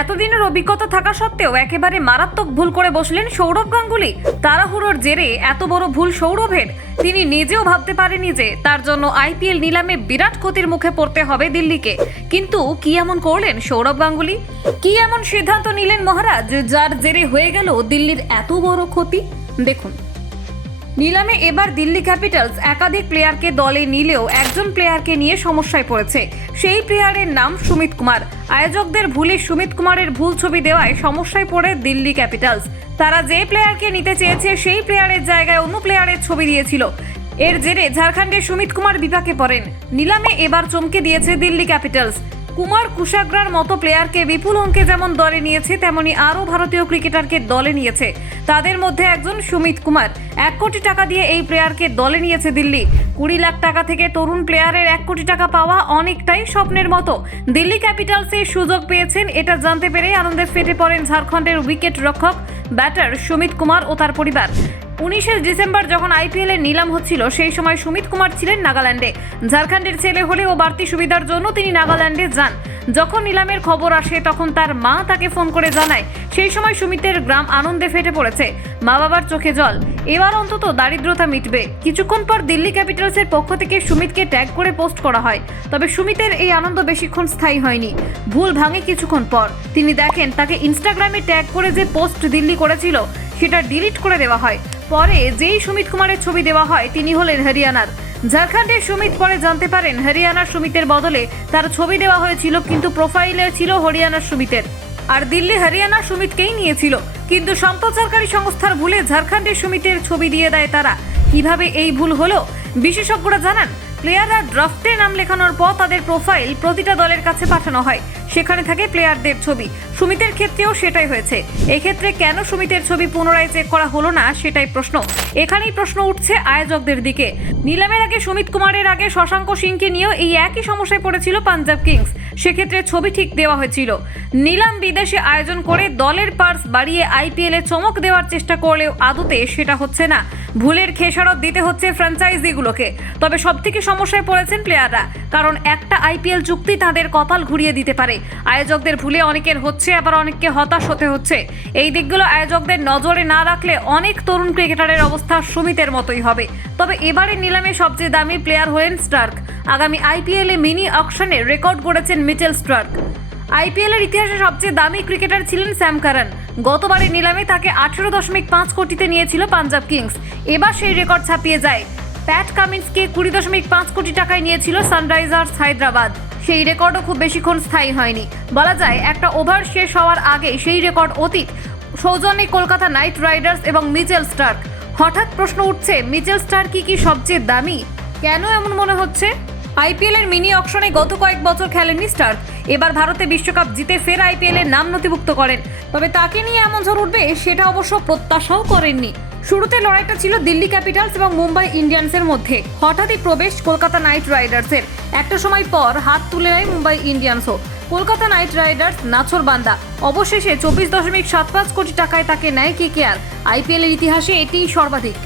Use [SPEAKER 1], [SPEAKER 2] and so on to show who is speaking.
[SPEAKER 1] এতদিনের অভিজ্ঞতা থাকা সত্ত্বেও একেবারে মারাত্মক ভুল করে বসলেন সৌরভ গাঙ্গুলি। তাড়াহুড়োর জেরে এত বড় ভুল সৌরভের। তিনি নিজেও ভাবতে পারেনি যে তার জন্য আইপিএল নিলামে বিরাট ক্ষতির মুখে পড়তে হবে দিল্লিকে। কিন্তু কি এমন করলেন সৌরভ গাঙ্গুলি? কি এমন সিদ্ধান্ত নিলেন মহারাজ, যার জেরে হয়ে গেল দিল্লির এত বড় ক্ষতি? দেখুন। নিলামে এবার দিল্লি ক্যাপিটালস একাধিক প্লেয়ারকে দলে নিলেও একজন প্লেয়ারকে নিয়ে সমস্যায় পড়েছে। সেই প্লেয়ারের নাম সুমিত কুমার। আয়োজকদের ভুলে সুমিত কুমারের ভুল ছবি দেওয়ায় সমস্যায় পড়ে দিল্লি ক্যাপিটালস। তারা যে প্লেয়ারকে নিতে চেয়েছে, সেই প্লেয়ারের জায়গায় অন্য প্লেয়ারের ছবি দিয়েছিল। এর জেরে ঝাড়খণ্ডের সুমিত কুমার বিপাকে পড়েন। নিলামে এবার চমকে দিয়েছে দিল্লি ক্যাপিটালস। কুমার কুশাগ্রার মতো প্লেয়ারকে বিপুল অঙ্কে যেমন দলে নিয়েছে, তেমনি আরও ভারতীয় ক্রিকেটারকে দলে নিয়েছে। তাদের মধ্যে একজন সুমিত কুমার। এক কোটি টাকা দিয়ে এই প্লেয়ারকে দলে নিয়েছে দিল্লি। কুড়ি লাখ টাকা থেকে তরুণ প্লেয়ারের এক কোটি টাকা পাওয়া অনেকটাই স্বপ্নের মতো। দিল্লি ক্যাপিটালসে সুযোগ পেয়েছেন, এটা জানতে পেরে আনন্দে ফেটে পড়েন ঝাড়খণ্ডের উইকেট রক্ষক ব্যাটার সুমিত কুমার ও তার পরিবার। উনিশে ডিসেম্বর যখন আইপিএল এর নিলাম হচ্ছিল, সেই সময় সুমিত কুমার ছিলেন নাগাল্যান্ডে। ঝাড়খণ্ডের ছেলে হলেও বাড়তি সুবিধার জন্য তিনি নাগাল্যান্ডে যান। যখন নিলামের খবর আসে, তখন তার মা তাকে ফোন করে জানায়। সেই সময় সুমিতের গ্রাম আনন্দে ফেটে পড়েছে। মা বাবার চোখে জল। এবার অন্তত দারিদ্রতা মিটবে। কিছুক্ষণ পর দিল্লি ক্যাপিটালসের পক্ষ থেকে সুমিতকে ট্যাগ করে পোস্ট করা হয়। তবে সুমিতের এই আনন্দ বেশিক্ষণ স্থায়ী হয়নি। ভুল ভাঙে কিছুক্ষণ পর। তিনি দেখেন, তাকে ইনস্টাগ্রামে ট্যাগ করে যে পোস্ট দিল্লি করেছিল সেটা ডিলিট করে দেওয়া হয়। পরে যেই সুমিত কুমারের ছবি দেওয়া হয়, তিনি হলেন হরিয়ানার। ঝাড়খণ্ডের সুমিত পরে জানতে পারেন, হরিয়ানার সুমিতের বদলে তার ছবি দেওয়া হয়েছিল, কিন্তু প্রোফাইলে ছিল হরিয়ানার সুমিতের। আর দিল্লি হরিয়ানার সুমিতকেই নিয়েছিল। কিন্তু সম্প্রচারকারী সংস্থার ভুলে ঝাড়খণ্ডের সুমিতের ছবি দিয়ে দেয় তারা। কীভাবে এই ভুল হলো? বিশেষজ্ঞরা জানান প্লেয়াররা ড্রাফটে নাম লেখানোর পর তাদের প্রোফাইল প্রতিটা দলের কাছে পাঠানো হয়। সেখানে থাকে প্লেয়ারদের ছবি। সুমিতের ক্ষেত্রেও সেটাই হয়েছে। এক্ষেত্রে কেন সুমিতের ছবি পুনরায় চেক করা হলো না, সেটাই প্রশ্ন। এখানেই প্রশ্ন উঠছে আয়োজকদের দিকে। নিলামের আগে সুমিত কুমারের আগে শশাঙ্ক সিংকে নিয়েও এই একই সমস্যায় পড়েছিল পাঞ্জাব কিংস। সেক্ষেত্রে ছবি ঠিক দেওয়া হয়েছিল। নিলাম বিদেশে আয়োজন করে দলের পার্স বাড়িয়ে আইপিএল এ চমক দেওয়ার চেষ্টা করলেও আদতে সেটা হচ্ছে না। ভুলের খেসারত দিতে হচ্ছে ফ্র্যাঞ্চাইজিগুলোকে। তবে সবথেকে সমস্যায় পড়েছেন প্লেয়াররা। কারণ একটা আইপিএল চুক্তি তাদের কপাল ঘুরিয়ে দিতে পারে। আয়োজকদের ভুলে অনেকের হচ্ছে, আবার অনেককে হতাশ হতে হচ্ছে। এই দিকগুলো আয়োজকদের নজরে না রাখলে অনেক তরুণ ক্রিকেটারের অবস্থা সুমিতের মতোই হবে। তবে এবারে নিলামে সবচেয়ে দামি প্লেয়ার হলেন স্টার্ক। আগামী আইপিএলে মিনি অকশনে রেকর্ড করেছেন মিচেল স্টার্ক। আইপিএল এর ইতিহাসে সবচেয়ে দামি ক্রিকেটার ছিলেন স্যাম কারান। গতবারের নিলামে তাকে আঠেরো দশমিক পাঁচ কোটিতে নিয়েছিল পাঞ্জাব কিংস। এবার সেই রেকর্ড ছাপিয়ে যায়। প্যাট কামিন্সকে কুড়ি দশমিক পাঁচ কোটি টাকায় নিয়েছিল সানরাইজার্স হায়দ্রাবাদ। সেই রেকর্ডও খুব বেশিক্ষণ স্থায়ী হয়নি। বলা যায়, একটা ওভার শেষ হওয়ার আগে সেই রেকর্ড অতীত। সৌজন্যে কলকাতা নাইট রাইডার্স এবং মিচেল স্টার্ক। হঠাৎ প্রশ্ন উঠছে, মিচেল স্টার্ক কি কি সবচেয়ে দামি? কেন এমন মনে হচ্ছে? আইপিএল এর মিনি অকশনে গত কয়েক বছর খেলেননি স্টার্ক। এবার ভারতে বিশ্বকাপ জিতে ফের আইপিএল এর নাম নথিভুক্ত করেন। তবে তাকে নিয়ে এমন ঝড় উঠবে, সেটা অবশ্য প্রত্যাশাও করেননি। শুরুতে লড়াইটা ছিল দিল্লি ক্যাপিটালস এবং মুম্বাই ইন্ডিয়ান্সের মধ্যে। হঠাৎই প্রবেশ কলকাতা নাইট রাইডার্সের। একটা সময় পর হাত তুলে নেয় মুম্বাই ইন্ডিয়ান্সও। কলকাতা নাইট রাইডার্স নাছর বান্দা। অবশেষে চব্বিশ দশমিক সাত পাঁচ কোটি টাকায় তাকে নেয় কে কে আর। আইপিএল এর ইতিহাসে এটিই সর্বাধিক।